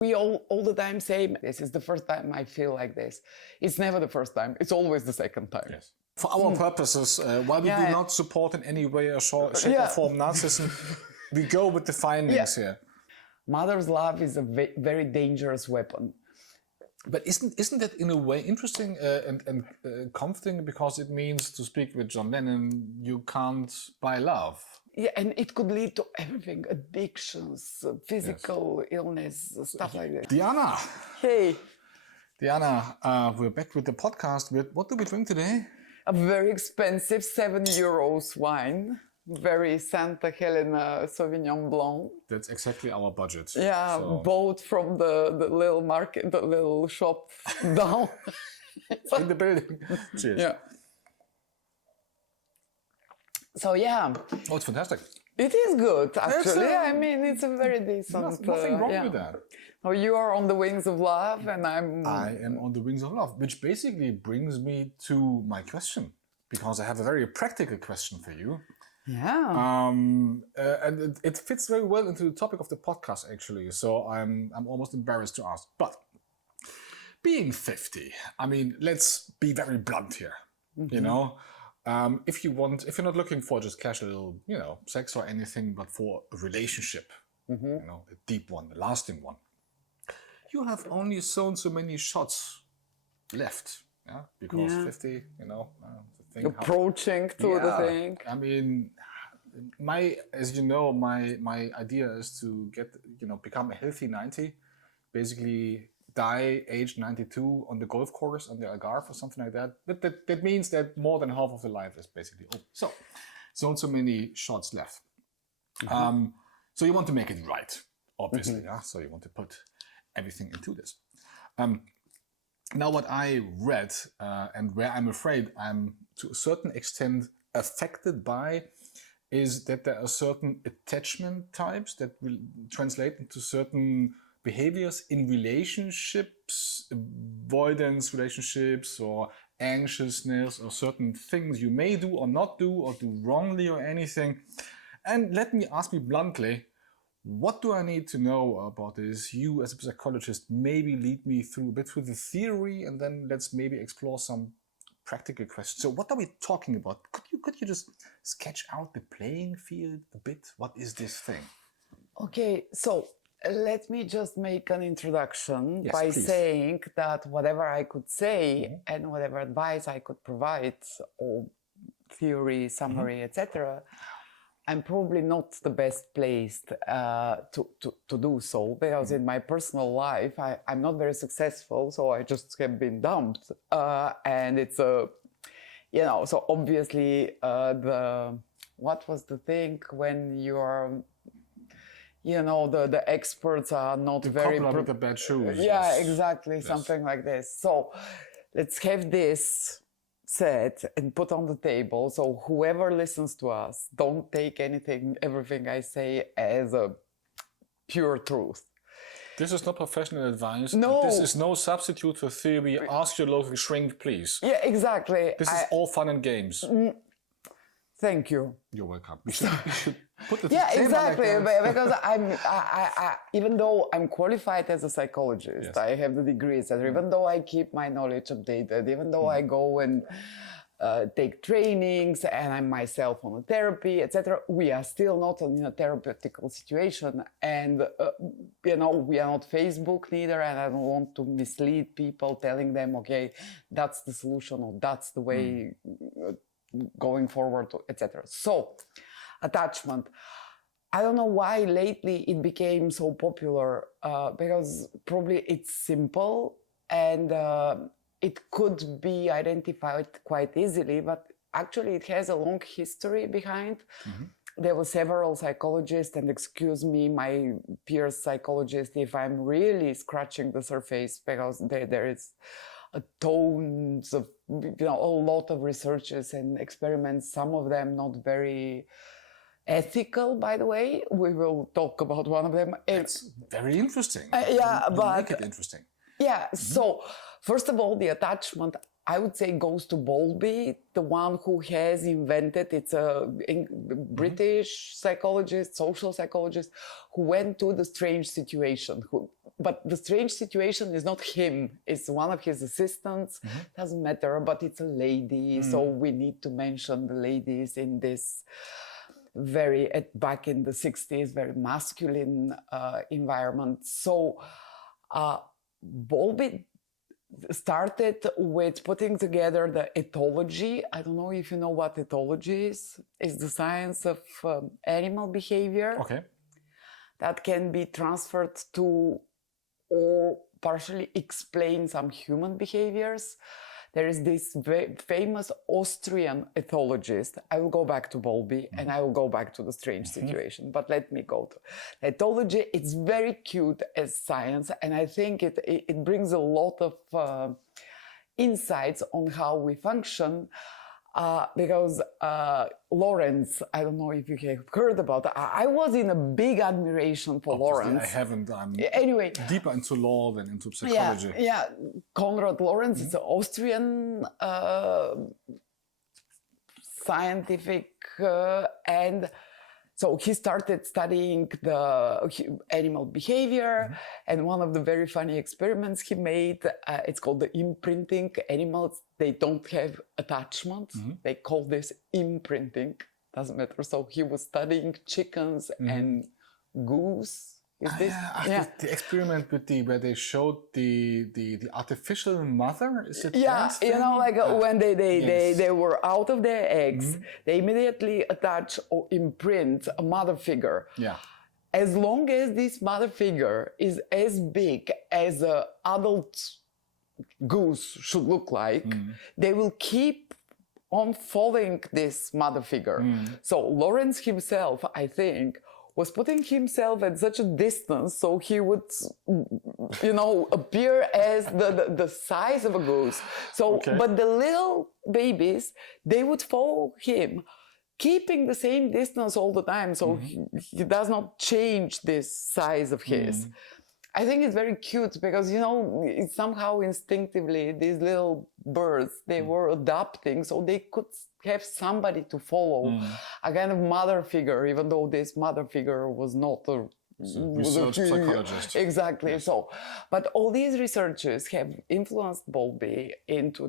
We all the time say, this is the first time I feel like this. It's never the first time. It's always the second time. Yes. For our purposes, while we do not support in any way or shape or form narcissism, we go with the findings here. Mother's love is a very dangerous weapon. But isn't that in a way interesting and comforting, because it means, to speak with John Lennon, you can't buy love. Yeah, and it could lead to everything, addictions, physical illness, stuff like that. Diana. Hey. Diana, we're back with the podcast. What do we drink today? A very expensive €7 wine. Very Santa Helena Sauvignon Blanc. That's exactly our budget. Yeah, so. Bought from the little market, the little shop down. In the building. Cheers. Yeah. So yeah. Oh, it's fantastic. It is good, actually. I mean, it's a very decent... Nothing wrong with that. Oh, you are on the wings of love and I am on the wings of love, which basically brings me to my question, because I have a very practical question for you. Yeah. And it fits very well into the topic of the podcast, actually. So I'm almost embarrassed to ask. But being 50, I mean, let's be very blunt here. Mm-hmm. You know, if you're not looking for just casual, sex or anything, but for a relationship, a deep one, a lasting one, you have only so many shots left. Yeah, because 50, the thing. Approaching to the thing. I mean, as you know, my idea is to become a healthy 90, basically die age 92 on the golf course on the Algarve or something like that. But that means that more than half of the life is basically over. So many shots left. Mm-hmm. So you want to make it right, obviously. Yeah. So you want to put everything into this. Now, what I read and where I'm afraid I'm to a certain extent affected by is that there are certain attachment types that will translate into certain behaviors in relationships, avoidance relationships, or anxiousness, or certain things you may do or not do, or do wrongly or anything. And let me ask you bluntly, what do I need to know about this? You, as a psychologist, maybe lead me through the theory, and then let's maybe explore some practical questions. So what are we talking about? Could you just sketch out the playing field a bit? What is this thing? Okay, so let me just make an introduction by please. saying that whatever I could say and whatever advice I could provide, or theory, summary, etc., I'm probably not the best placed to do so, because in my personal life, I'm not very successful, so I just have been dumped. And it's so obviously what was the thing when you're, the experts are not the very... with the bad shoes. Yeah, exactly, something like this. So let's have this said and put on the table, so whoever listens to us, don't take everything I say as a pure truth. This is not professional advice. No. This is no substitute for theory. Ask your local shrink, please. Yeah, exactly. This is all fun and games. Thank you. You're welcome. We should put the exactly. Like because I even though I'm qualified as a psychologist, I have the degree, etc. Even though I keep my knowledge updated, even though I go and take trainings, and I'm myself on a therapy, etc. We are still not in a therapeutical situation, and we are not Facebook neither, and I don't want to mislead people, telling them, okay, that's the solution, or that's the way going forward, etc. So, attachment. I don't know why lately it became so popular, because probably it's simple and it could be identified quite easily, but actually it has a long history behind. There were several psychologists, and excuse me, my peers psychologists, if I'm really scratching the surface, because there is tons of, a lot of researches and experiments, some of them not very ethical, by the way. We will talk about one of them. It's very interesting. But make it interesting. Yeah. So first of all, the attachment, I would say goes to Bowlby, the one who has invented, it's a British psychologist, social psychologist, who went to the strange situation. But the strange situation is not him, it's one of his assistants, doesn't matter, but it's a lady, so we need to mention the ladies in this back in the 60s, very masculine environment. So Bowlby started with putting together the ethology. I don't know if you know what ethology is. It's the science of animal behavior. Okay. That can be transferred to or partially explain some human behaviors. There is this very famous Austrian ethologist. I will go back to Bowlby and I will go back to the strange situation, but let me go to ethology. It's very cute as science, and I think it brings a lot of insights on how we function. Because Lawrence, I don't know if you have heard about it. I was in a big admiration for Obviously, Lawrence. I haven't. I'm anyway, deeper into law than into psychology. Yeah, Konrad Lorenz is an Austrian scientific and so he started studying the animal behavior, and one of the very funny experiments he made, it's called the imprinting. Animals, they don't have attachment. They call this imprinting. Doesn't matter. So he was studying chickens and goose. Is this? The experiment with where they showed the artificial mother, is it? Yeah, you know, like when they were out of their eggs, they immediately attach or imprint a mother figure. Yeah. As long as this mother figure is as big as an adult goose should look like, they will keep on following this mother figure. So Lawrence himself, I think, was putting himself at such a distance so he would, you know, appear as the size of a goose. So, but the little babies, they would follow him, keeping the same distance all the time. So he does not change this size of his. I think it's very cute because, you know, somehow instinctively these little birds, they were adapting so they could have somebody to follow, a kind of mother figure, even though this mother figure was not a research psychologist. Exactly. Yes. So, but all these researchers have influenced Bowlby into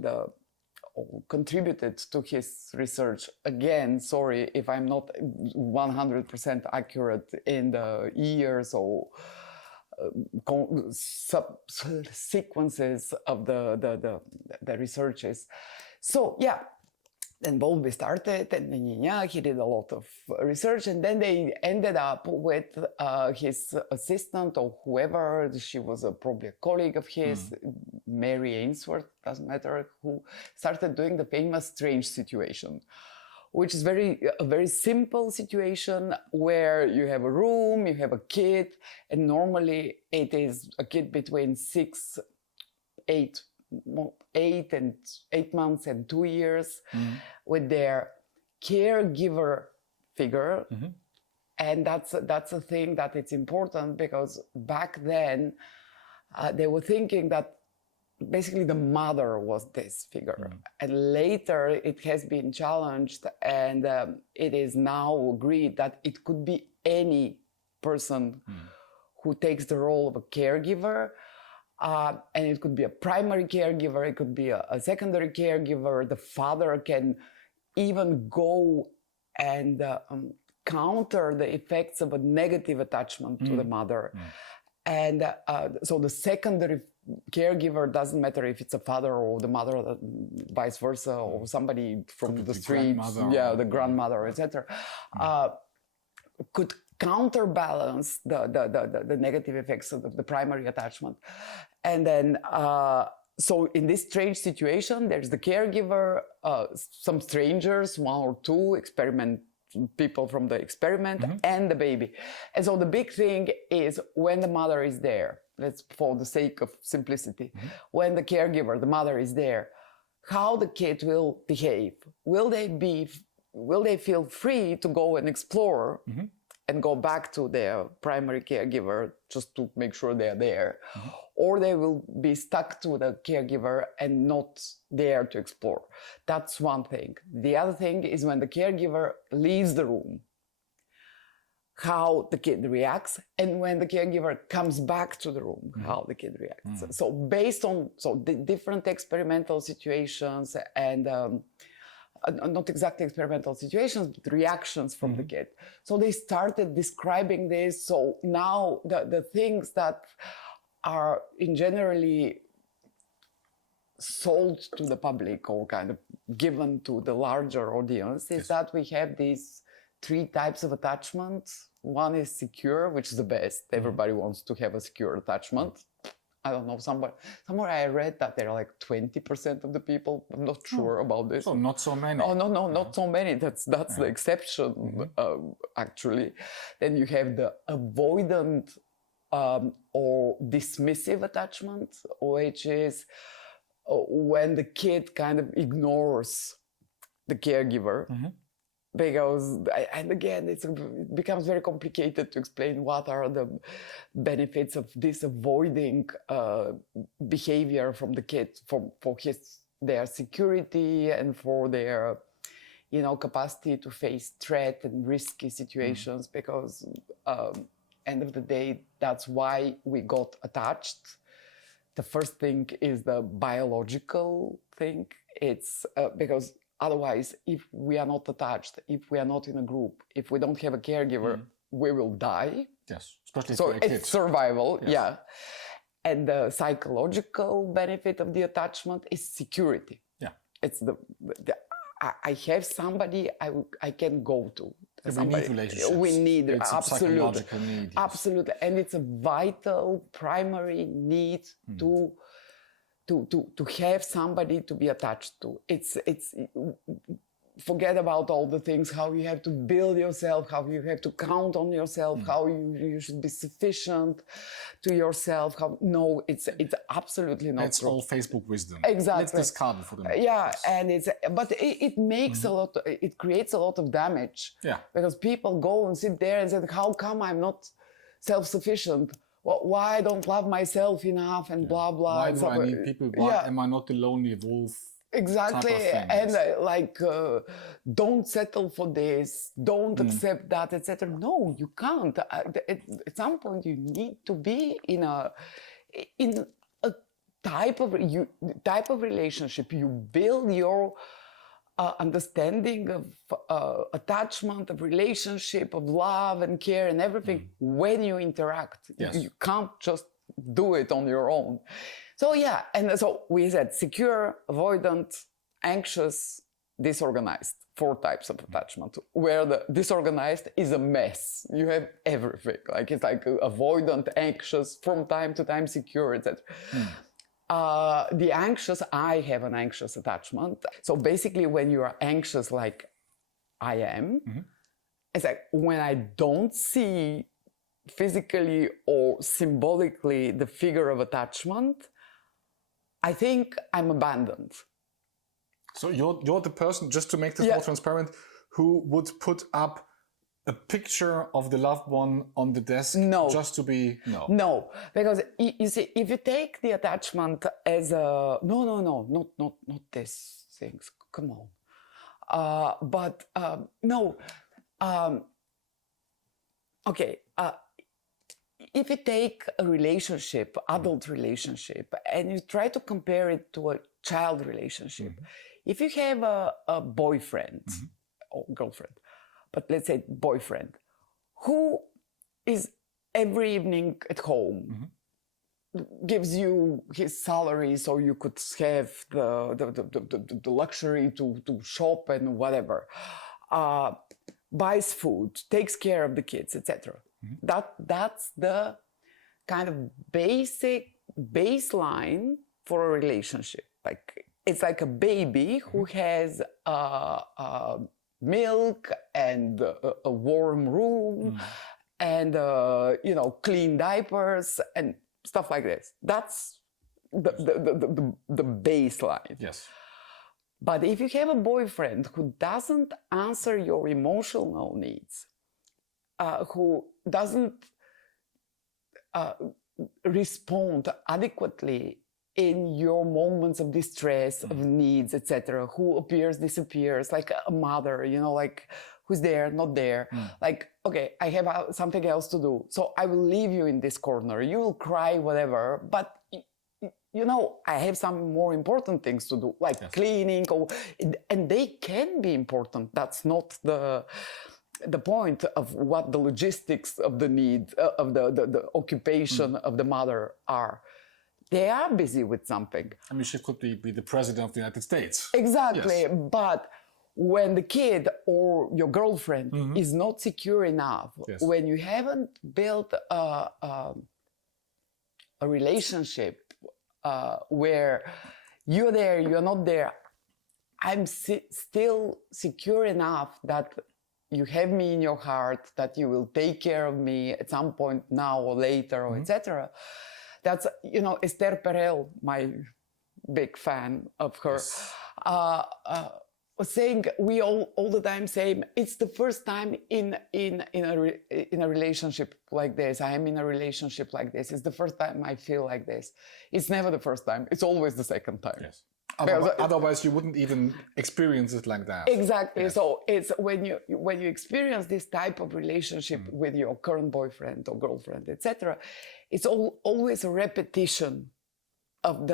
contributed to his research. Again, sorry if I'm not 100% accurate in the years or sequences of the researches. So yeah, then Bowlby started, and he did a lot of research, and then they ended up with his assistant or whoever. She was probably a colleague of his, Mary Ainsworth, doesn't matter, who started doing the famous strange situation, which is a very simple situation where you have a room, you have a kid, and normally it is a kid between 8 months and 2 years with their caregiver figure. And that's a thing that it's important because back then they were thinking that basically the mother was this figure. And later it has been challenged, and it is now agreed that it could be any person who takes the role of a caregiver. And it could be a primary caregiver, it could be a secondary caregiver. The father can even go and counter the effects of a negative attachment to the mother. And so the secondary caregiver doesn't matter if it's a father or the mother, vice versa, or somebody from the street, the grandmother, etc., could counterbalance the negative effects of the primary attachment. And then, so in this strange situation, there's the caregiver, some strangers, one or two people from the experiment, and the baby. And so the big thing is when the mother is there, let's for the sake of simplicity, when the caregiver, the mother is there, how the kid will behave. Will they feel free to go and explore and go back to their primary caregiver just to make sure they're there, or they will be stuck to the caregiver and not there to explore. That's one thing. The other thing is when the caregiver leaves the room, how the kid reacts, and when the caregiver comes back to the room, how the kid reacts. So based on the different experimental situations and not exactly experimental situations, but reactions from the kid. So they started describing this. So now the things that are in generally sold to the public or kind of given to the larger audience is that we have these 3 types of attachments. One is secure, which is the best. Everybody wants to have a secure attachment. I don't know, somewhere I read that there are like 20% of the people. I'm not sure about this. So not so many. Oh, no, not so many. That's the exception, actually. Then you have the avoidant or dismissive attachment, which is when the kid kind of ignores the caregiver. Because, and again, it becomes very complicated to explain what are the benefits of this avoiding behavior from the kid for their security and for their, capacity to face threat and risky situations. Because, end of the day, that's why we got attached. The first thing is the biological thing. It's because otherwise, if we are not attached, if we are not in a group, if we don't have a caregiver, we will die. Yes, especially so for it's kids. Survival, yeah. And the psychological benefit of the attachment is security. Yeah, it's I have somebody I can go to. We need relationships. We need it's absolutely, a psychological need. Yes. Absolutely, and it's a vital, primary need to have somebody to be attached to. It's forget about all the things, how you have to build yourself, how you have to count on yourself, how you should be sufficient to yourself. No, it's absolutely not It's true. all Facebook wisdom. Exactly. Let's discard it for the moment. Yeah, and it makes a lot, it creates a lot of damage. Yeah. Because people go and sit there and say, how come I'm not self-sufficient? Why I don't love myself enough and blah, blah. Why do I need people? Why am I not the lonely wolf? Exactly. And don't settle for this, don't accept that, etc. No, you can't. At some point, you need to be in a type of relationship. You build your understanding of attachment, of relationship, of love and care and everything when you interact. Yes. You can't just do it on your own. So yeah, and so we said secure, avoidant, anxious, disorganized. 4 types of attachment, where the disorganized is a mess. You have everything. Like it's like avoidant, anxious, from time to time secure, etc. The anxious, I have an anxious attachment. So basically when you are anxious like I am, it's like when I don't see physically or symbolically the figure of attachment, I think I'm abandoned. So you're the person, just to make this more transparent, who would put up a picture of the loved one on the desk just to be... No, because you see, if you take the attachment as a... No, not these things, come on. Okay, if you take a relationship, adult relationship, and you try to compare it to a child relationship, if you have a boyfriend or girlfriend, but let's say boyfriend, who is every evening at home, gives you his salary so you could have the luxury to shop and whatever, buys food, takes care of the kids, etc. That's the kind of basic baseline for a relationship. Like it's like a baby who has milk and a warm room and clean diapers and stuff like this. That's the baseline. Yes. But if you have a boyfriend who doesn't answer your emotional needs, who doesn't respond adequately in your moments of distress, of needs, etc., who appears, disappears, like a mother, like who's there, not there. Like, okay, I have something else to do, so I will leave you in this corner. You will cry, whatever, but I have some more important things to do, like cleaning, and they can be important. That's not the point of what the logistics of the need, of the occupation of the mother are. They are busy with something. I mean, she could be the president of the United States. Exactly, but when the kid or your girlfriend is not secure enough, when you haven't built a relationship where you're there, you're not there, I'm still secure enough that you have me in your heart, that you will take care of me at some point now or later, or etc. That's, Esther Perel, my big fan of her, was saying, we all the time say, it's the first time in a relationship like this. I am in a relationship like this. It's the first time I feel like this. It's never the first time. It's always the second time. Yes. Otherwise, you wouldn't even experience it like that. Exactly. Yes. So it's when you experience this type of relationship with your current boyfriend or girlfriend, etc., it's always a repetition of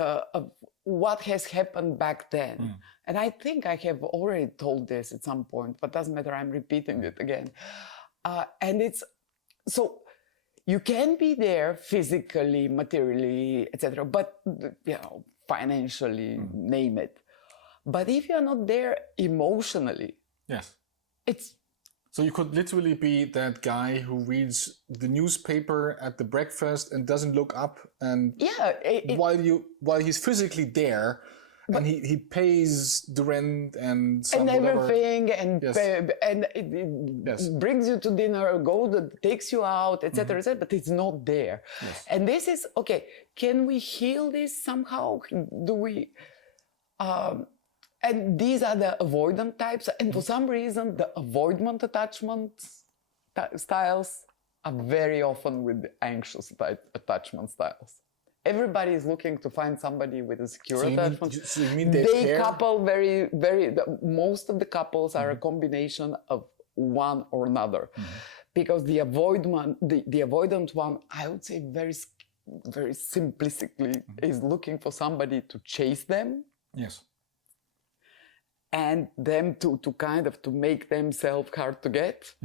what has happened back then. And I think I have already told this at some point, but doesn't matter. I'm repeating it again. And it's so you can be there physically, materially, etc., but financially, name it. But if you're not there emotionally, so you could literally be that guy who reads the newspaper at the breakfast and doesn't look up, and while he's physically there, and he pays the rent and everything, and it brings you to dinner, takes you out, etc., etc., but it's not there. And this is okay. Can we heal this somehow? Do we? And these are the avoidant types, and for some reason, the avoidant attachment styles are very often with the anxious attachment styles. Everybody is looking to find somebody with a secure attachment. So you mean they couple very, very. Most of the couples are a combination of one or another, because the avoidant one, I would say, very, very simplistically, is looking for somebody to chase them. Yes. And them to make themselves hard to get,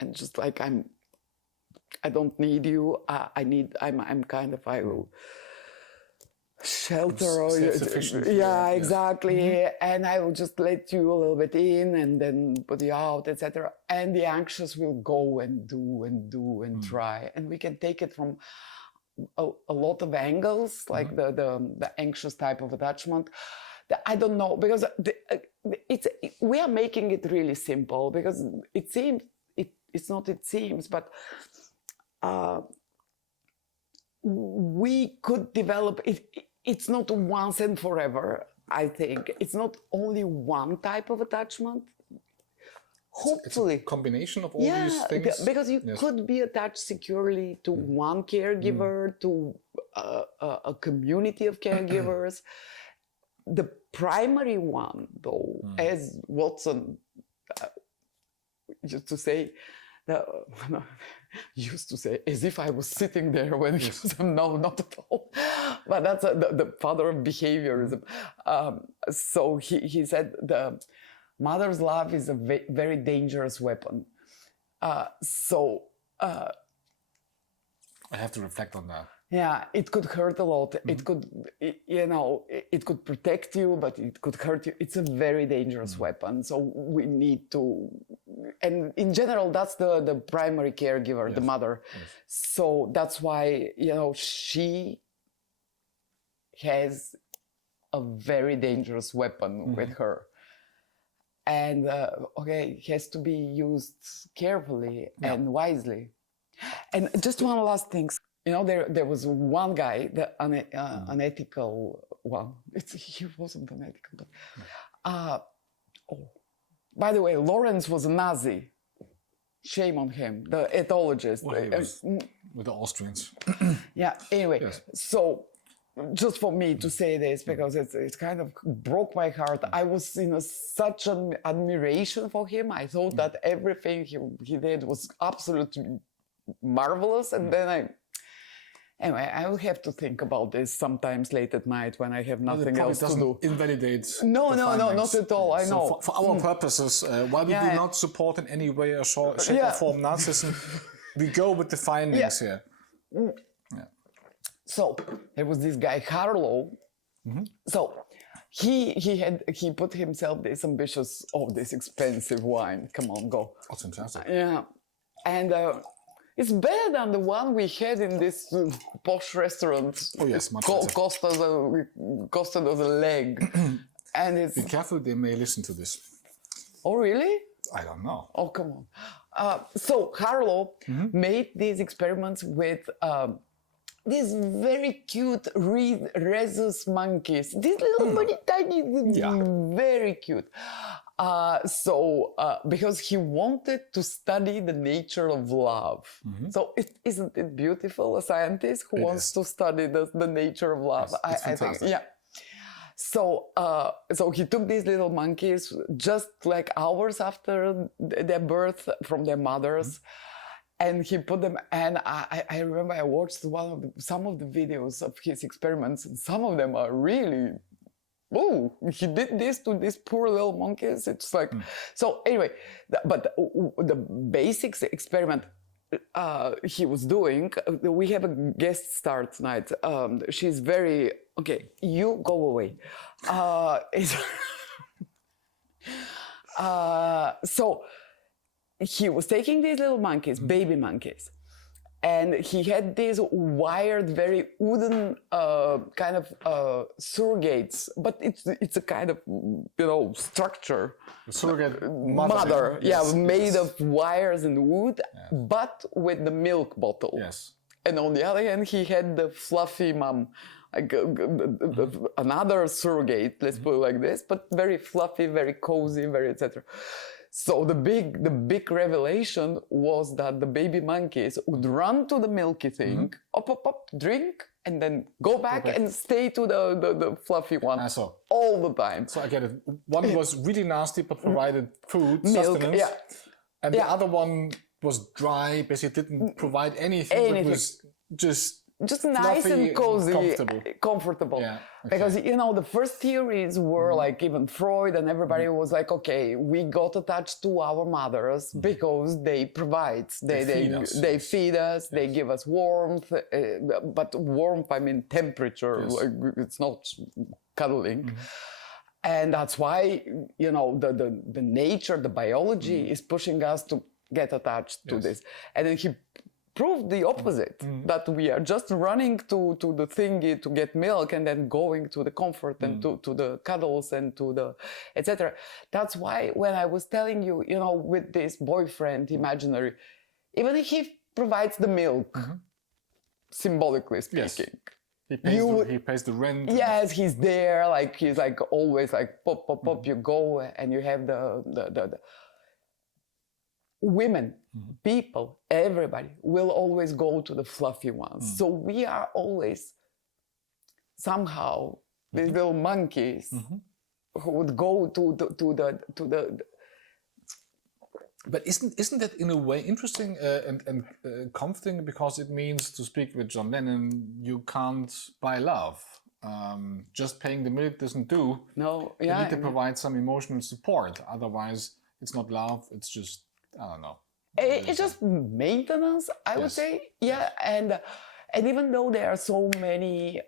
and just like I don't need you. I will shelter or exactly, and I will just let you a little bit in and then put you out, etc. And the anxious will go and do and try, and we can take it from a lot of angles, like the anxious type of attachment. I don't know, because we are making it really simple, because it seems it's not. It seems, but we could develop it. It's not once and forever. I think it's not only one type of attachment. Hopefully, it's a combination of all these things. Because you could be attached securely to one caregiver, to a community of caregivers. The primary one, though, as Watson used to say, as if I was sitting there when he was, no, not at all. But that's the father of behaviorism. So he said the mother's love is a very dangerous weapon. I have to reflect on that. Yeah, it could hurt a lot. It could, it could protect you, but it could hurt you. It's a very dangerous weapon. So we need to, and in general, that's the primary caregiver, the mother. So that's why, she has a very dangerous weapon with her. And, it has to be used carefully and wisely. And just one last thing. There was one guy, the unethical one. He wasn't unethical, but by the way, Lawrence was a Nazi. shame on him, the ethologist. Well, he was with the Austrians. Yeah, anyway, Yes. so just for me to say this, because it kind of broke my heart. I was in such an admiration for him. I thought that everything he did was absolutely marvelous. And then anyway, I will have to think about this sometimes late at night when I have nothing else to do. Invalidate. No, not at all. I know. So for our purposes, while we do not support in any way or shape or form Nazism, we go with the findings here. So there was this guy Harlow. So he put himself this ambitious, this expensive wine. Come on, go. That's fantastic. Yeah, and it's better than the one we had in this posh restaurant. Oh yes, much costed us a leg. And it's. Be careful; they may listen to this. Oh really? I don't know. Oh come on. So Harlow made these experiments with. These very cute rhesus monkeys. These little tiny, very cute. Because he wanted to study the nature of love. So isn't it beautiful? A scientist who wants to study the nature of love. Yes, I think, yeah. So he took these little monkeys just like hours after their birth from their mothers. And he put them, and I remember I watched some of the videos of his experiments, and some of them are really, he did this to these poor little monkeys. It's like, so anyway, but the basics experiment he was doing, we have a guest star tonight. She's very, okay, you go away. So, he was taking these little monkeys, baby monkeys, and he had these wired, very wooden kind of surrogates, but it's a kind of structure. A surrogate mother, made of wires and wood, but with the milk bottle. Yes. And on the other hand, he had the fluffy mom, like another surrogate, let's put it like this, but very fluffy, very cozy, very etc. So the big revelation was that the baby monkeys would run to the milky thing, up, drink, and then go back and stay to the fluffy one all the time. So I get it. One was really nasty but provided food, milk, sustenance, and the other one was dry, basically didn't provide anything. But was just nice and cozy, comfortable. Yeah, because the first theories were like even Freud and everybody was like, okay, we got attached to our mothers because they provide, they feed us, they give us warmth, but warmth, I mean temperature, like, it's not cuddling. And that's why the nature, the biology is pushing us to get attached to this. And then he proved the opposite, that we are just running to the thingy to get milk and then going to the comfort and to the cuddles and to the etc. That's why when I was telling you, with this boyfriend imaginary, even if he provides the milk, symbolically speaking, he pays the rent. Yes, he's there, like he's like always like pop, you go and you have the women, people, everybody will always go to the fluffy ones. So we are always somehow these little monkeys who would go to the. But isn't that in a way interesting and comforting, because it means, to speak with John Lennon, you can't buy love. Just paying the milk doesn't do. No, you need to provide some emotional support. Otherwise, it's not love. It's just, I don't know. It's just maintenance, I would say. Yeah, and even though there are so many,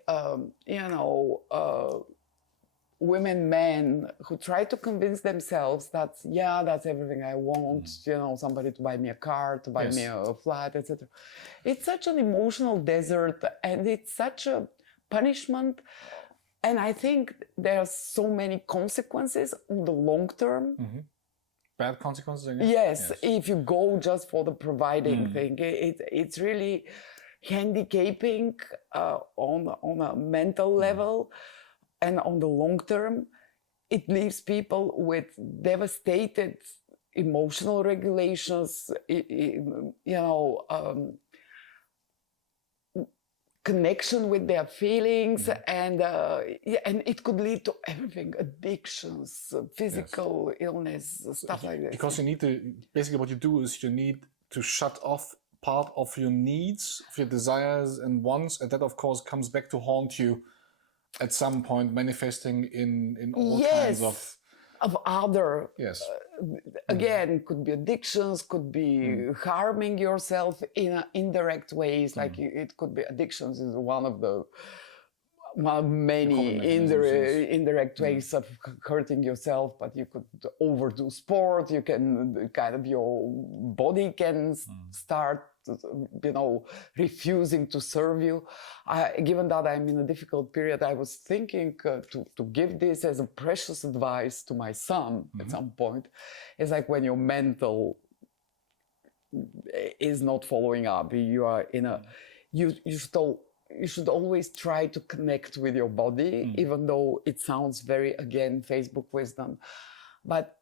women, men who try to convince themselves that that's everything I want. Somebody to buy me a car, to buy me a flat, etc. It's such an emotional desert, and it's such a punishment. And I think there are so many consequences in the long term. Bad consequences, I guess? Yes, if you go just for the providing thing, it's really handicapping on a mental level, and on the long term, it leaves people with devastated emotional regulations, connection with their feelings, and it could lead to everything, addictions, physical illness, stuff like that. Because you need to, basically what you do is you need to shut off part of your needs, of your desires and wants, and that of course comes back to haunt you at some point, manifesting in all kinds of other, again, Mm. could be addictions, could be harming yourself in indirect ways. Like it could be addictions is one of many indirect ways of hurting yourself. But you could overdo sport. You can your body can start, refusing to serve you. Given that I'm in a difficult period, I was thinking to give this as a precious advice to my son at some point. It's like when your mental is not following up, you are in a, you should always try to connect with your body, even though it sounds very, again, Facebook wisdom, but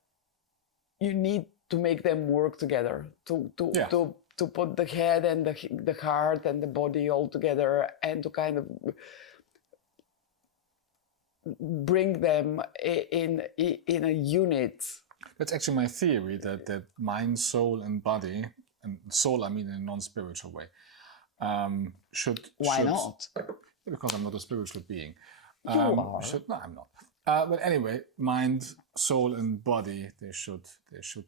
you need to make them work together to put the head and the heart and the body all together, and to kind of bring them in a unit. That's actually my theory, that mind, soul, and body, and soul I mean in a non-spiritual way, should... Why not? Because I'm not a spiritual being. You are. No, I'm not. But anyway, mind, soul, and body, they should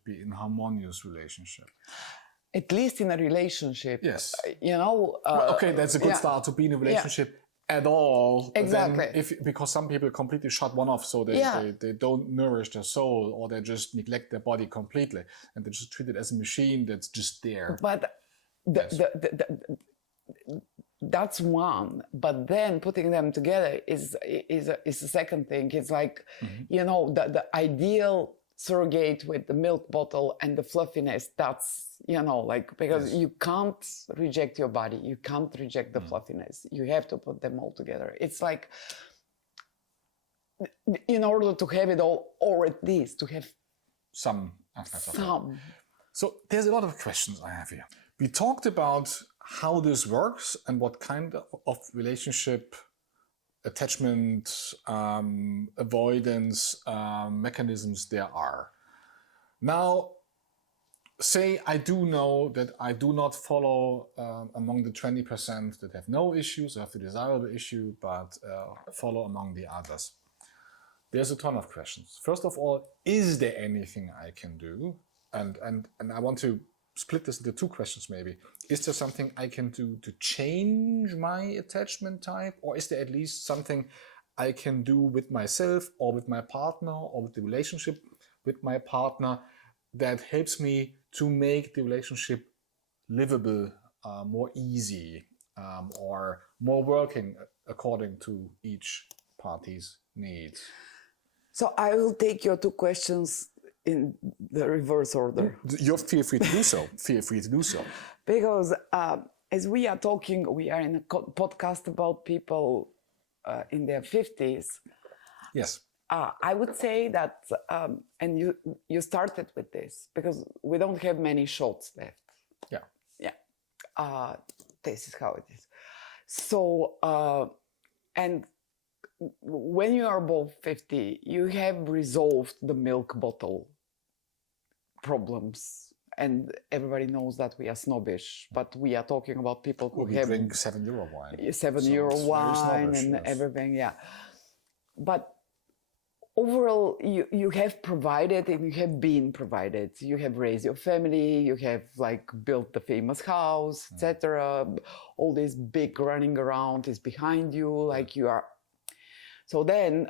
be in harmonious relationship. At least in a relationship. Yes. Well, okay, that's a good start to be in a relationship at all. Exactly. Then because some people completely shut one off, so they don't nourish their soul, or they just neglect their body completely, and they just treat it as a machine that's just there. But that's one. But then putting them together is a second thing. It's like, the ideal surrogate with the milk bottle and the fluffiness, that's, because you can't reject your body. You can't reject the fluffiness. You have to put them all together. It's like, in order to have it all, or at least to have some aspects of it. some. So there's a lot of questions I have here. We talked about how this works and what kind of relationship attachment, avoidance mechanisms there are. Now, say I do know that I do not follow among the 20% that have no issues, or have the desirable issue, but follow among the others. There's a ton of questions. First of all, is there anything I can do? And I want to split this into two questions maybe. Is there something I can do to change my attachment type? Or is there at least something I can do with myself, or with my partner, or with the relationship with my partner, that helps me to make the relationship livable, more easy, or more working according to each party's needs? So I will take your two questions in the reverse order. You feel free to do so. Feel free to do so. Because as we are talking, we are in a podcast about people in their 50s. Yes. I would say that, and you started with this, because we don't have many shots left. Yeah. Yeah. This is how it is. So, and when you are above 50, you have resolved the milk bottle problems. And everybody knows that we are snobbish, but we are talking about people who have... drink €7 wine. €7 wine and everything, yeah. But overall, you have provided, and you have been provided. You have raised your family, you have built the famous house, etc. All this big running around is behind you, you are... So then,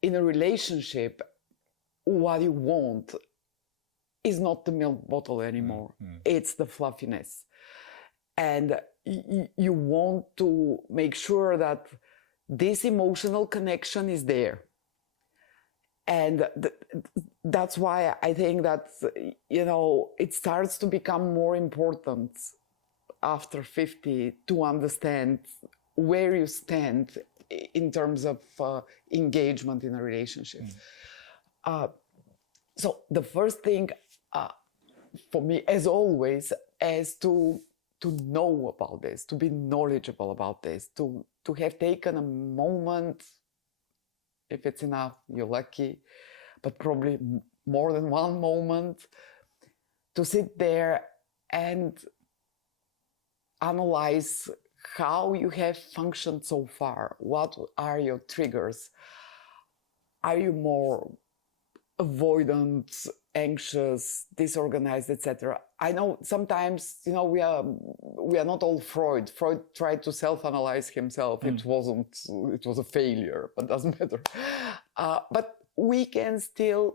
in a relationship, what you want is not the milk bottle anymore. It's the fluffiness. And you want to make sure that this emotional connection is there. And that's why I think that, it starts to become more important after 50 to understand where you stand in terms of engagement in a relationship. So the first thing for me, as always, as to know about this, to be knowledgeable about this, to have taken a moment. If it's enough, you're lucky, but probably more than one moment, to sit there and analyze how you have functioned so far. What are your triggers? Are you more avoidant, anxious, disorganized, etc.? I know sometimes, we are not all Freud. Freud tried to self-analyze himself. It was a failure, but doesn't matter. But we can still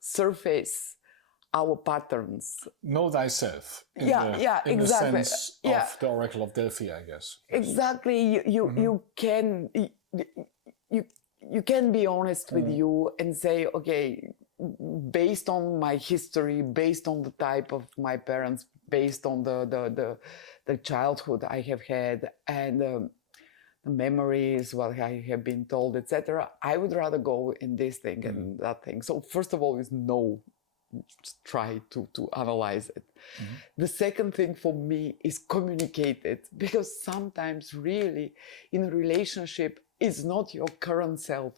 surface our patterns. Know thyself. In exactly. the sense of the Oracle of Delphi, I guess. Exactly. You can be honest with you and say, okay, based on my history, based on the type of my parents, based on the childhood I have had, and the memories, what I have been told, etc., I would rather go in this thing and that thing. So first of all is just try to analyze it. The second thing for me is communicate it, because sometimes really in a relationship it's not your current self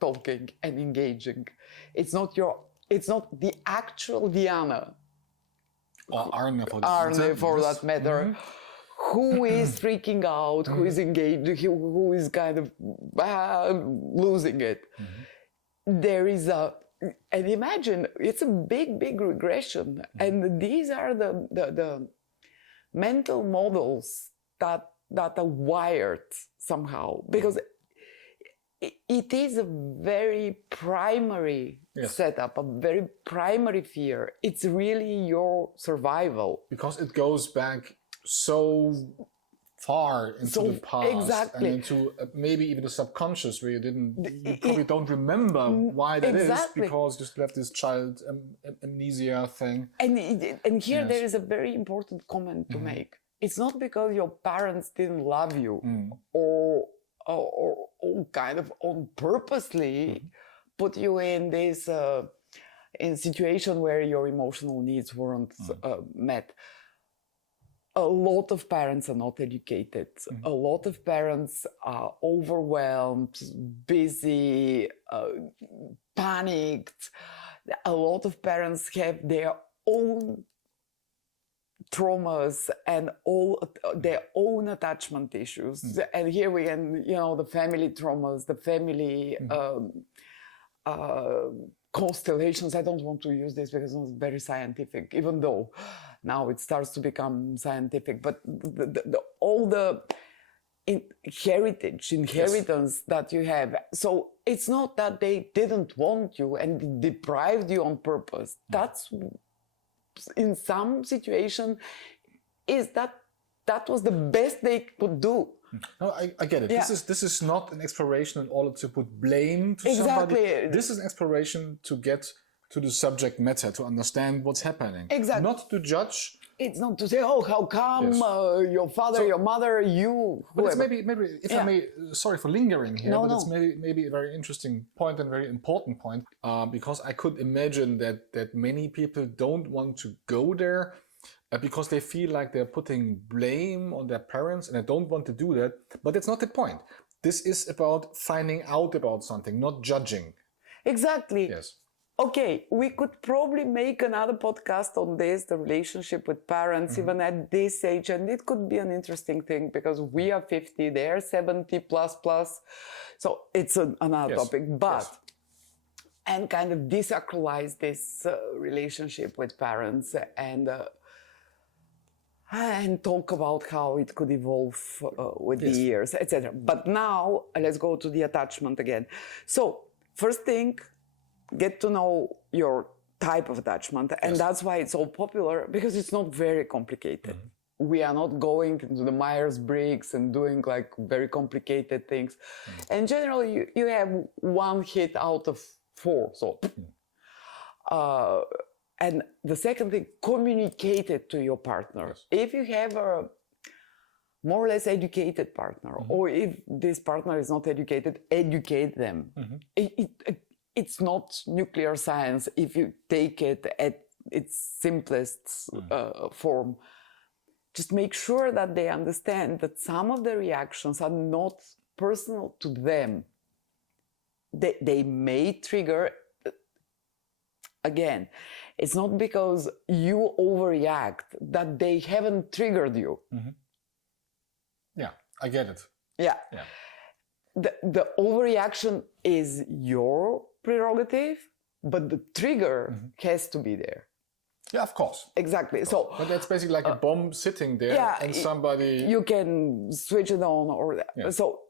talking and engaging. It's not the actual Diana or Arne for that matter, who is freaking out, who is engaged, who is kind of losing it. There is and imagine, it's a big regression. And these are the mental models that are wired somehow, because it is a very primary setup, a very primary fear. It's really your survival. Because it goes back so far into the past and into maybe even the subconscious, where you probably don't remember why that is, because you still have this child amnesia thing. And here there is a very important comment to make. It's not because your parents didn't love you or kind of on purposely put you in this in situation where your emotional needs weren't met. A lot of parents are not educated. A lot of parents are overwhelmed, busy, panicked. A lot of parents have their own traumas and all their own attachment issues. And here we can, the family traumas, the family constellations. I don't want to use this because it's very scientific, even though now it starts to become scientific. But all the inheritance that you have. So it's not that they didn't want you and deprived you on purpose. That's, in some situation, is that was the best they could do. No, I get it. Yeah. This is not an exploration in order to put blame to somebody. This is an exploration to get to the subject matter, to understand what's happening. Exactly. Not to judge. It's not to say, oh, how come your father, your mother, you, whoever. But it's maybe if I may, sorry for lingering here, it's maybe a very interesting point and very important point, because I could imagine that many people don't want to go there because they feel like they're putting blame on their parents, and I don't want to do that. But that's not the point. This is about finding out about something, not judging. Exactly. Yes. Okay, we could probably make another podcast on this, the relationship with parents, even at this age. And it could be an interesting thing because we are 50, they're 70 plus. So it's another topic. But, and kind of desacralize this relationship with parents and talk about how it could evolve with the years, etc. But now, let's go to the attachment again. So, first thing, get to know your type of attachment. And that's why it's so popular, because it's not very complicated. We are not going into the Myers-Briggs and doing like very complicated things. And generally, you have one hit out of 4. So, and the second thing, communicate it to your partner. If you have a more or less educated partner, or if this partner is not educated, educate them. It's not nuclear science if you take it at its simplest form. Just make sure that they understand that some of the reactions are not personal to them. They may trigger, again, it's not because you overreact that they haven't triggered you. Yeah, I get it. Yeah. The overreaction is your prerogative, but the trigger has to be there. Yeah, of course. Exactly. So, but that's basically like a bomb sitting there, and somebody. You can switch it on, or so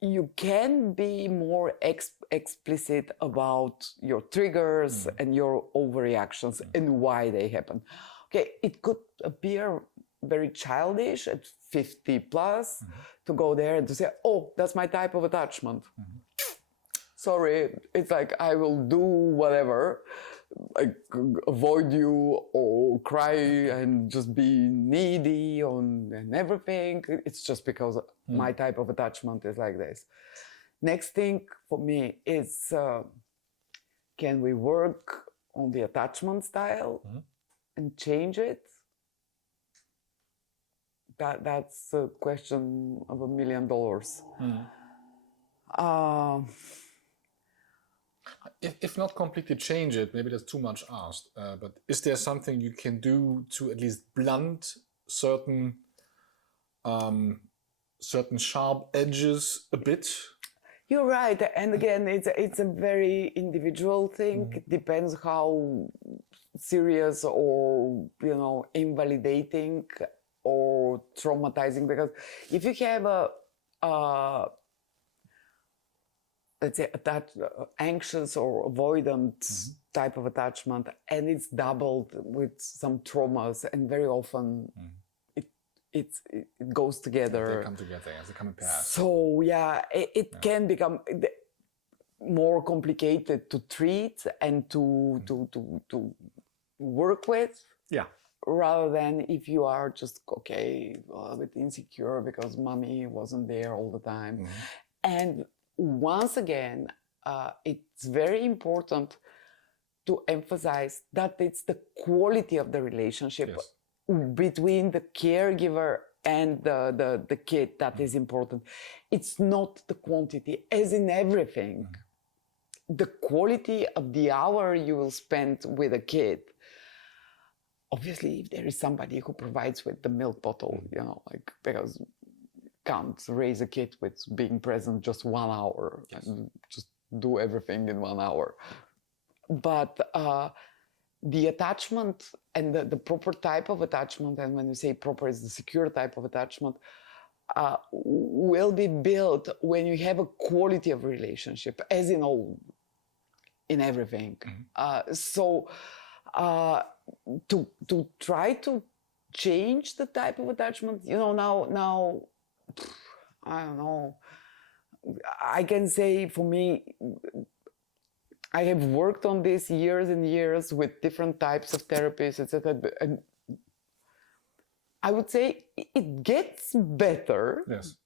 you can be more explicit about your triggers and your overreactions and why they happen. Okay, it could appear very childish at 50 plus to go there and to say, oh, that's my type of attachment. Sorry, it's like I will do whatever, like avoid you or cry and just be needy and everything. It's just because my type of attachment is like this. Next thing for me is, can we work on the attachment style and change it? That's a question of $1 million. If not completely change it, maybe that's too much asked, but is there something you can do to at least blunt certain sharp edges a bit? You're right, and again, it's a very individual thing. It depends how serious or invalidating or traumatizing. Because if you have a let's say anxious or avoidant type of attachment, and it's doubled with some traumas, and very often it goes together. They come together, they come in pairs. So it can become more complicated to treat and to work with. Yeah. Rather than if you are just a bit insecure because mommy wasn't there all the time. And once again, it's very important to emphasize that it's the quality of the relationship between the caregiver and the kid that is important. It's not the quantity, as in everything. The quality of the hour you will spend with a kid. Obviously, if there is somebody who provides with the milk bottle, because can't raise a kid with being present just 1 hour and just do everything in 1 hour. But the attachment and the proper type of attachment, and when you say proper, is the secure type of attachment, will be built when you have a quality of relationship, as in all, in everything. So to try to change the type of attachment, now I don't know. I can say for me, I have worked on this years and years with different types of therapies, etc. And I would say it gets better. Yes.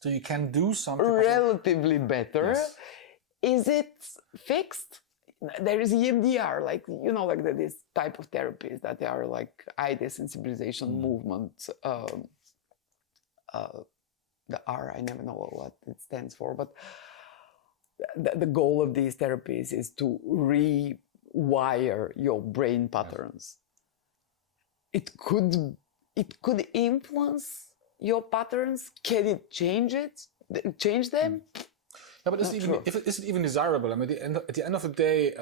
So you can do something. Relatively better. Yes. Is it fixed? There is EMDR, this type of therapies that are like eye desensitization movement. The R, I never know what it stands for, but the goal of these therapies is to rewire your brain patterns. It could influence your patterns. Can it change them? Yeah, but is it even desirable? I mean, at the end of the day,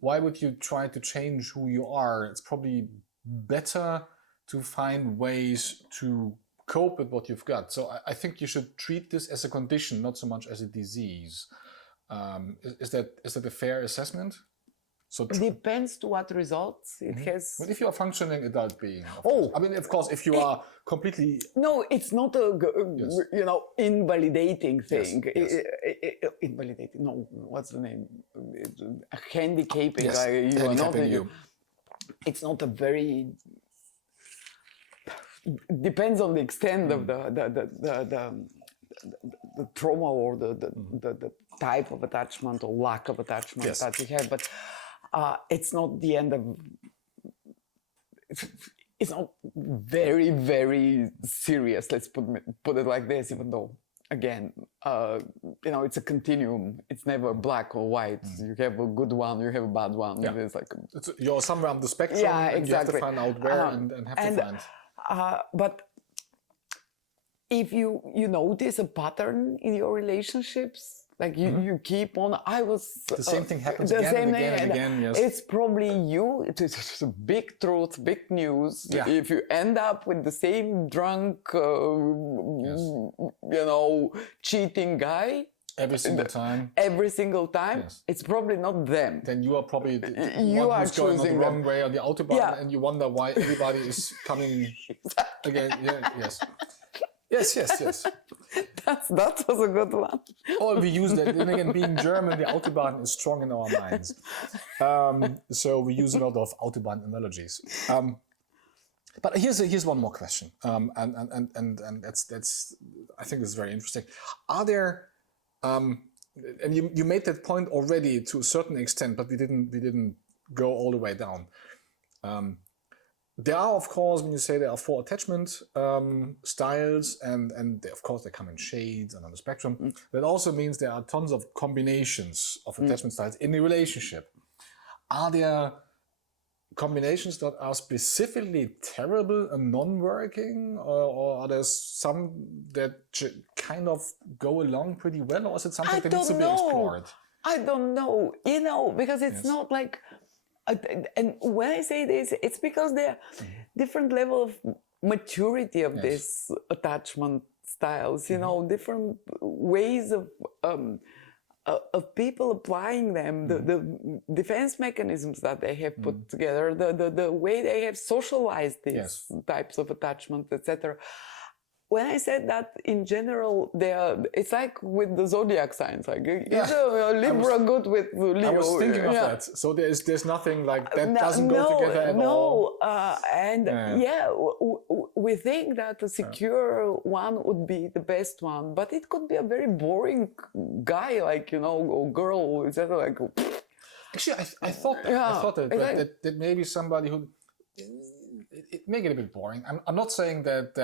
why would you try to change who you are? It's probably better to find ways to cope with what you've got. So I think you should treat this as a condition, not so much as a disease. Is that a fair assessment? So it depends to what results it has. But if you're a functioning adult being, I mean, of course, if you are completely... No, it's not a invalidating thing. Yes. Invalidating, no, what's the name? Handicapping. Yes, handicapping you. It's not a very... Depends on the extent of the trauma or the type of attachment or lack of attachment that you have. But it's not the end of. It's not very, very serious. Let's put it like this. Even though, again, it's a continuum. It's never black or white. You have a good one, you have a bad one. Yeah. It's like you're somewhere on the spectrum. Yeah, and exactly. you have to find out where and have to find. But if you notice a pattern in your relationships, like you keep on. The same thing happens the again same and again thing, and again. Yes. It's probably you. It's a big truth, big news. Yeah. If you end up with the same drunk, cheating guy every single time, yes. It's probably not them. Then you are probably the you one are who's going the choosing wrong way on the autobahn, Yeah. and you wonder why everybody is coming again. Yeah, yes. Yes. That was a good one. Or we use that. And again, being German, the Autobahn is strong in our minds. So we use a lot of Autobahn analogies. But here's one more question, and that's I think is very interesting. Are there and you made that point already to a certain extent, but we didn't go all the way down. There are, of course, when you say there are 4 attachment styles, and they, of course they come in shades and on the spectrum. That also means there are tons of combinations of attachment styles in a relationship. Are there combinations that are specifically terrible and non-working, or are there some that kind of go along pretty well, or is it something that needs to be explored? I don't know, because it's not like. And when I say this, it's because there are different level of maturity of these attachment styles, different ways of people applying them, the defense mechanisms that they have put together, the way they have socialized these types of attachment, etc. When I said that, in general, it's like with the zodiac signs. Like, is a Libra good with Leo? I was thinking of that. So there's nothing like that doesn't go together at all. We think that a secure one would be the best one, but it could be a very boring guy, like or girl, etc. Like, actually, I thought that maybe somebody who. It may get a bit boring. I'm not saying that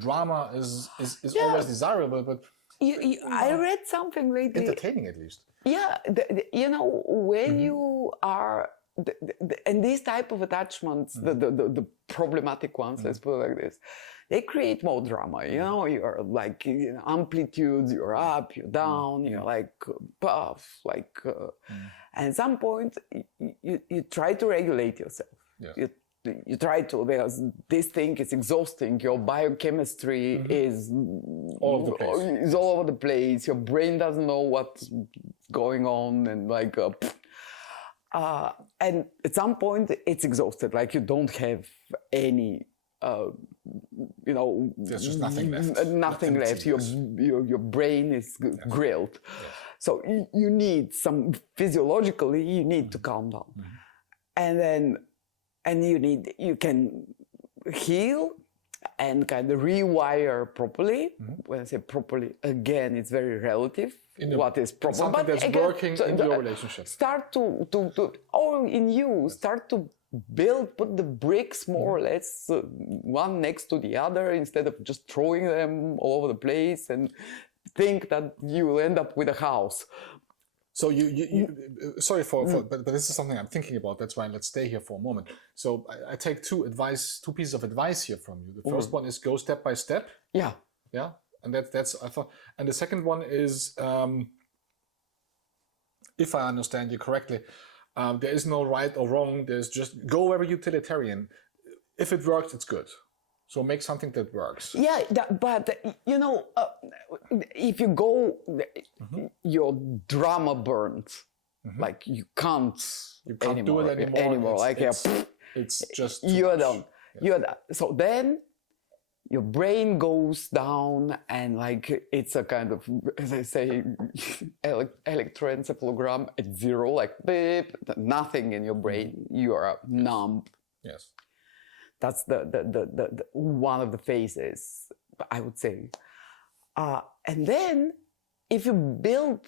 drama is always desirable, but I read something lately. Entertaining, at least. Yeah, when you are, and these type of attachments, the problematic ones, let's put it like this, they create more drama. You're like amplitudes. You're up, you're down. You're like puff, and at some point you try to regulate yourself. Yeah. You try to, because this thing is exhausting. Your biochemistry is all over the place. Your brain doesn't know what's going on, and and at some point it's exhausted. Like, you don't have any, there's just nothing left. Nothing left. Your brain is grilled. Yes. So you need physiologically, you need to calm down, and then. And you can heal and kind of rewire properly. When I say properly, again, it's very relative. What is proper? Something that's working in your relationship. Start to start to build, put the bricks more or less one next to the other, instead of just throwing them all over the place and think that you will end up with a house. So sorry but this is something I'm thinking about. That's why let's stay here for a moment. So I take two pieces of advice here from you. The first one is go step by step. Yeah. Yeah. And that's I thought. And the second one is, if I understand you correctly, there is no right or wrong. There's just go very utilitarian. If it works, it's good. So make something that works. Yeah, but if you go, your drama burns. Like, you can't do it anymore. It's just you're done. Yeah. You're done. So then your brain goes down, and it's a kind of, as I say, electroencephalogram at zero, like beep, nothing in your brain. You are numb. Yes. That's the one of the phases, I would say. And then if you build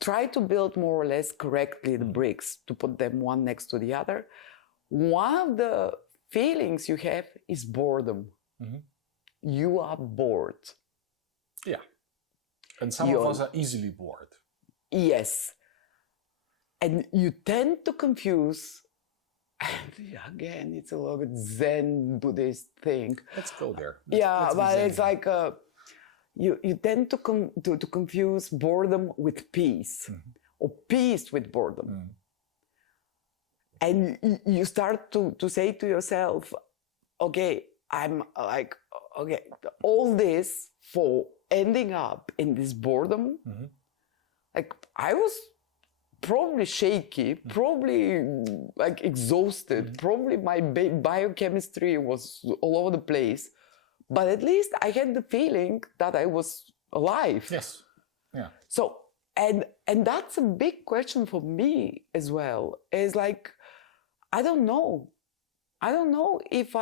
try to build more or less correctly the bricks, to put them one next to the other, one of the feelings you have is boredom. You are bored. Yeah. And some of us are easily bored. Yes. And you tend to confuse, and again, it's a little bit Zen Buddhist thing. Let's go there. But it's like you tend to confuse boredom with peace, or peace with boredom. And you start to say to yourself, okay, I'm like, okay, all this for ending up in this boredom. Like, I was probably shaky, probably like exhausted, probably my biochemistry was all over the place, but at least I had the feeling that I was alive. Yes. Yeah. So, and that's a big question for me as well, is like, I don't know if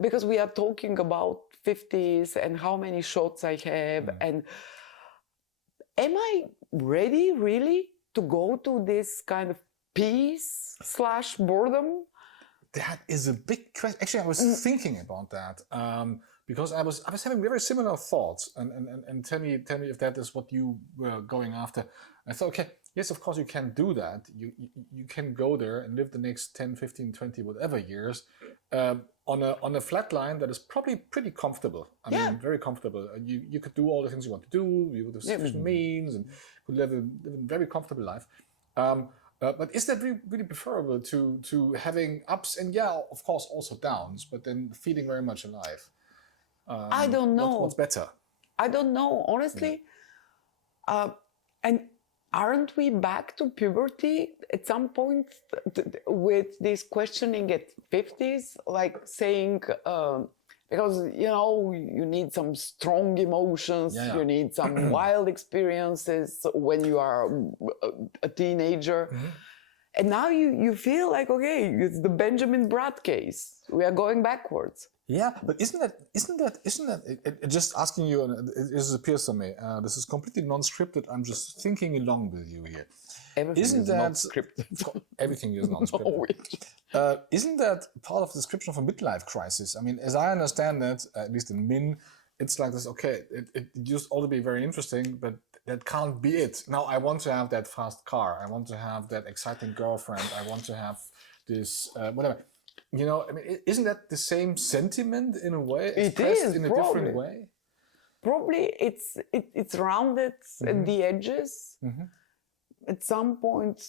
because we are talking about 50s and how many shots I have, and am I ready really to go to this kind of peace/boredom? That is a big question. Actually, I was thinking about that because I was having very similar thoughts. And tell me if that is what you were going after. I thought, okay, yes, of course you can do that. You can go there and live the next 10, 15, 20, whatever years on a flat line that is probably pretty comfortable. I mean, very comfortable. You could do all the things you want to do. You would have sufficient means and could live a very comfortable life. But is that really preferable to having ups and, of course, also downs, but then feeling very much alive? I don't know. What's better? I don't know, honestly. And aren't we back to puberty at some point with this questioning at 50s? Like saying, because, you need some strong emotions, you need some wild experiences when you are a teenager. And now you feel like, okay, it's the Benjamin Bratt case. We are going backwards. Yeah, but isn't that just asking you, and it just appears to me, this is completely non-scripted, I'm just thinking along with you here. Everything is not scripted. Everything is non-scripted. Isn't that part of the description of a midlife crisis? I mean, as I understand it, at least in Min, it's like this, okay, it used all to be very interesting, but that can't be it. Now I want to have that fast car. I want to have that exciting girlfriend. I want to have this, whatever. I mean, isn't that the same sentiment in a way? Expressed in a different way? Probably it's rounded at the edges. At some point,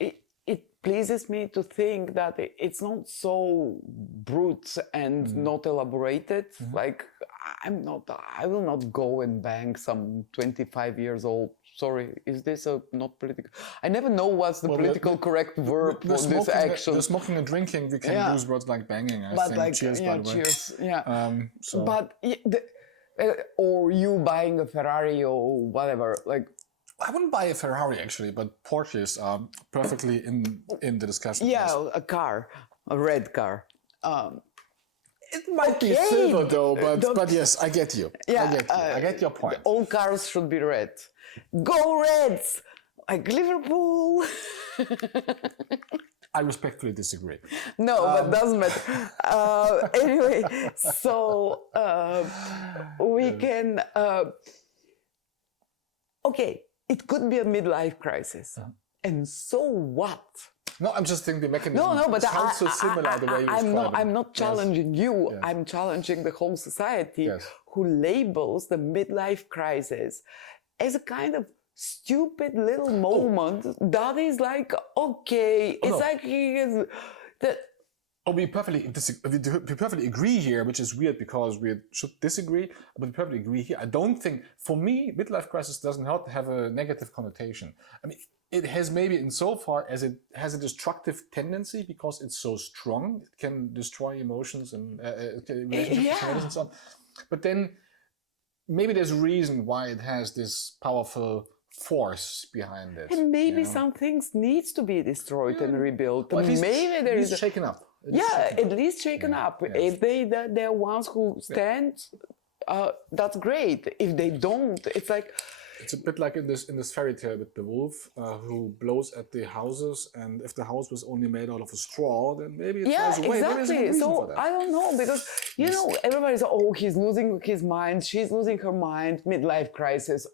it pleases me to think that it's not so brute and not elaborated. Like, I will not go and bang some 25 years old. Sorry, is this not political? I never know what's the political correct verb for this action. The smoking and drinking, we can use words like banging, I think. Like, cheers, by the way. Cheers, But, or you buying a Ferrari or whatever, like... I wouldn't buy a Ferrari, actually, but Porsches are perfectly in the discussion. Yeah, a car, a red car. It might be silver, though, but yes, I get you. Yeah, I get your point. All cars should be red. Go Reds! Like Liverpool! I respectfully disagree. No, but doesn't matter. Anyway, so we can... okay, it could be a midlife crisis. And so what? No, I'm just thinking the mechanism sounds so similar the way you describe it. I'm not challenging you. Yes. I'm challenging the whole society who labels the midlife crisis as a kind of stupid little moment that is like, okay, we perfectly agree here, which is weird because we should disagree, but we perfectly agree here. I don't think, for me, midlife crisis doesn't have a negative connotation. I mean, it has maybe insofar as it has a destructive tendency because it's so strong. It can destroy emotions and relationships and so on. But then maybe there's a reason why it has this powerful force behind it. And maybe some things needs to be destroyed and rebuilt. Well, maybe there is shaken up. At least shaken up. Yes. If they're ones who stand, that's great. If they don't, it's like, It's a bit like in this fairy tale with the wolf who blows at the houses, and if the house was only made out of a straw, then maybe it flies away. Maybe there's a good reason for that. I don't know, because everybody's he's losing his mind, she's losing her mind, midlife crisis.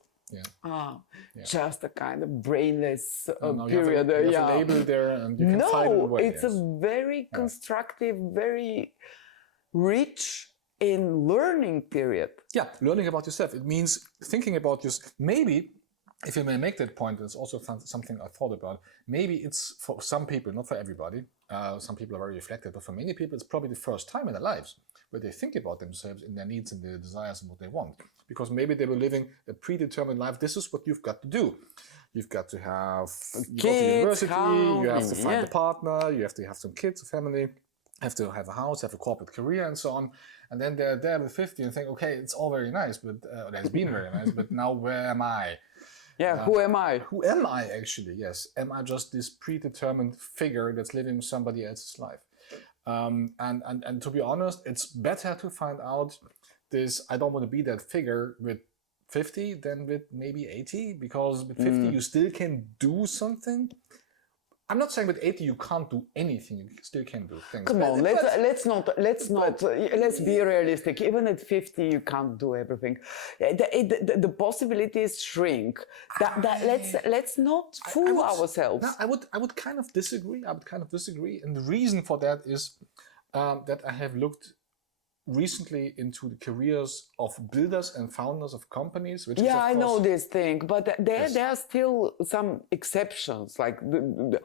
Just a kind of brainless period. You have a label there, and you can find it away. It's a very constructive, very rich in learning period. Yeah, learning about yourself. It means thinking about yourself. Maybe, if you may make that point, it's also something I thought about. Maybe it's for some people, not for everybody. Some people are very reflective, but for many people, it's probably the first time in their lives where they think about themselves and their needs and their desires and what they want. Because maybe they were living a predetermined life. This is what you've got to do. You've got to have kids, go to university, you have to find a partner, you have to have some kids, a family, have to have a house, have a corporate career, and so on. And then they're there with 50 and think, okay, it's all very nice, but it's been very nice, but now where am I? Yeah, who am I? Who am I actually? Yes. Am I just this predetermined figure that's living somebody else's life? And to be honest, it's better to find out this, I don't want to be that figure with 50 than with maybe 80, because with 50 you still can do something. I'm not saying with 80 you can't do anything. You still can do things. Come on, let's be realistic. Even at 50, you can't do everything. The possibilities shrink. Let's not fool ourselves. No, I would kind of disagree. And the reason for that is that I have looked recently into the careers of builders and founders of companies. Which is, of course, I know this thing, but there are still some exceptions, like the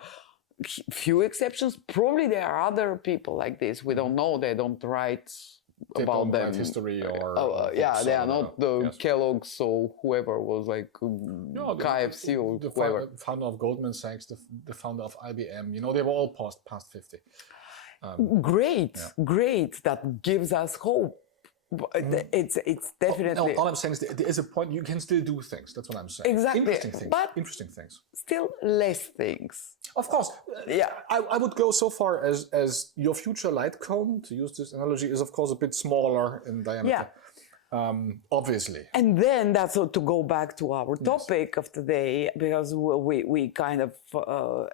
few exceptions. Probably there are other people like this. We don't know. They don't write about them. History or they are not the Kellogg's or whoever was like KFC or whoever. The founder of Goldman Sachs, the founder of IBM. They were all past 50. Great. That gives us hope. It's definitely. All I'm saying is there is a point. You can still do things. That's what I'm saying. Exactly. Interesting things. Still less things. Of course. I would go so far as your future light cone, to use this analogy, is of course a bit smaller in diameter. Obviously. And then that's to go back to our topic of today, because we kind of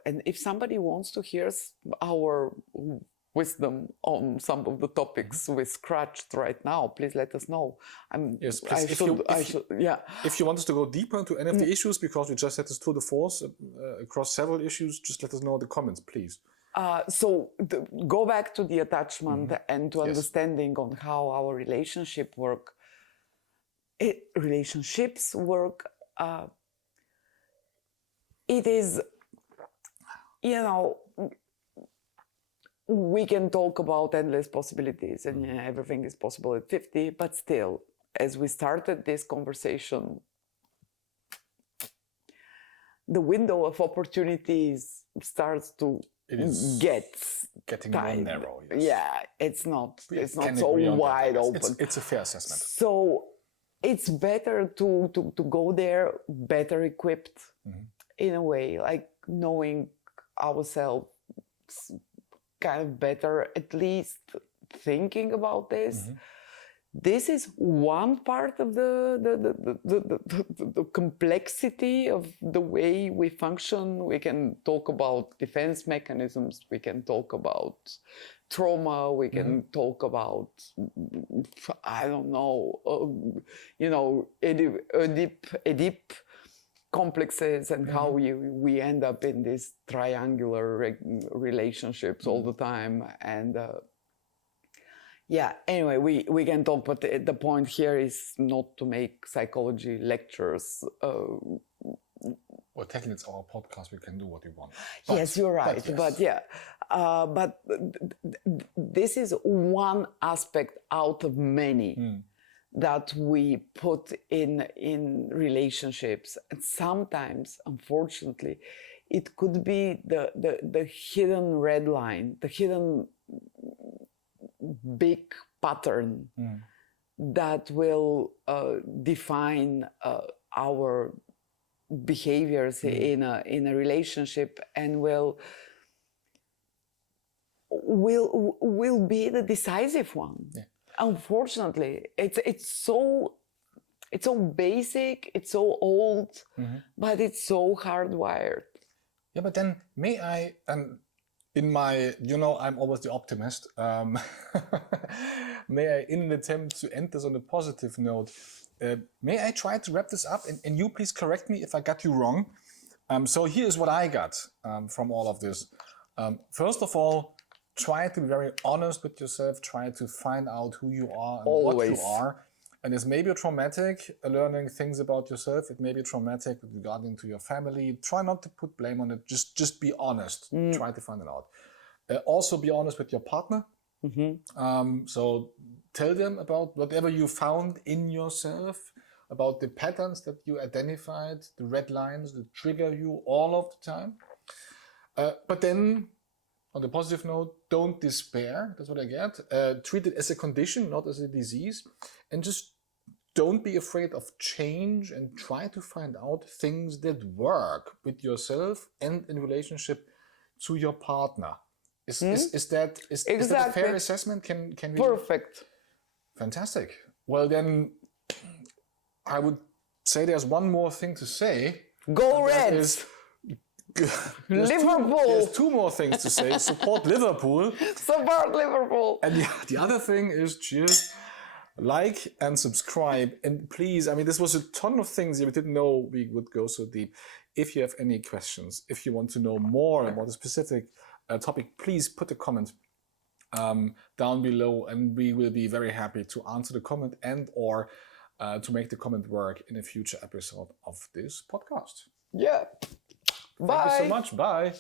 and if somebody wants to hear our wisdom on some of the topics we scratched right now, please let us know. If you want us to go deeper into any of the issues, because we just had this tour de force across several issues, just let us know in the comments, please. Go back to the attachment and to understanding on how our relationships work. It is, we can talk about endless possibilities and everything is possible at 50, but still, as we started this conversation, the window of opportunities starts to getting more narrow. Yes. Yeah, it's not so wide open. It's a fair assessment. So it's better to go there better equipped in a way, like knowing ourselves kind of better, at least thinking about this. This is one part of the complexity of the way we function. We can talk about defense mechanisms. We can talk about trauma. We can talk about, I don't know, Oedip complexes and how we end up in these triangular relationships all the time. And anyway, we can talk, but the point here is not to make psychology lectures. Well, technically it's our podcast, we can do what we want. Yes, you're right. But this is one aspect out of many that we put in relationships. And sometimes, unfortunately, it could be the hidden red line, the hidden big pattern that will define our behaviors in a relationship, and will be the decisive one. Unfortunately, it's so It's so basic, it's so old, but it's so hardwired. Yeah, but then may I, and in my, I'm always the optimist. May I, in an attempt to end this on a positive note, may I try to wrap this up? And you please correct me if I got you wrong. So here's what I got from all of this. First of all, try to be very honest with yourself. Try to find out who you are and what you are. And it's maybe traumatic learning things about yourself. It may be traumatic regarding to your family. Try not to put blame on it. Just be honest. Try to find it out. Also be honest with your partner. So tell them about whatever you found in yourself, about the patterns that you identified, the red lines that trigger you all of the time. But then, on the positive note, don't despair. That's what I get. Treat it as a condition, not as a disease. And just don't be afraid of change and try to find out things that work with yourself and in relationship to your partner. Is that a fair assessment? Can we? Perfect. Fantastic. Well, then I would say there's one more thing to say. Go Reds! Liverpool! There's two more things to say. Support Liverpool. Support Liverpool! And the other thing is just like and subscribe. And please, I mean, this was a ton of things. We didn't know we would go so deep. If you have any questions, if you want to know more about a specific topic, please put a comment down below, and we will be very happy to answer the comment and or to make the comment work in a future episode of this podcast. Yeah. Bye. Thank you so much. Bye.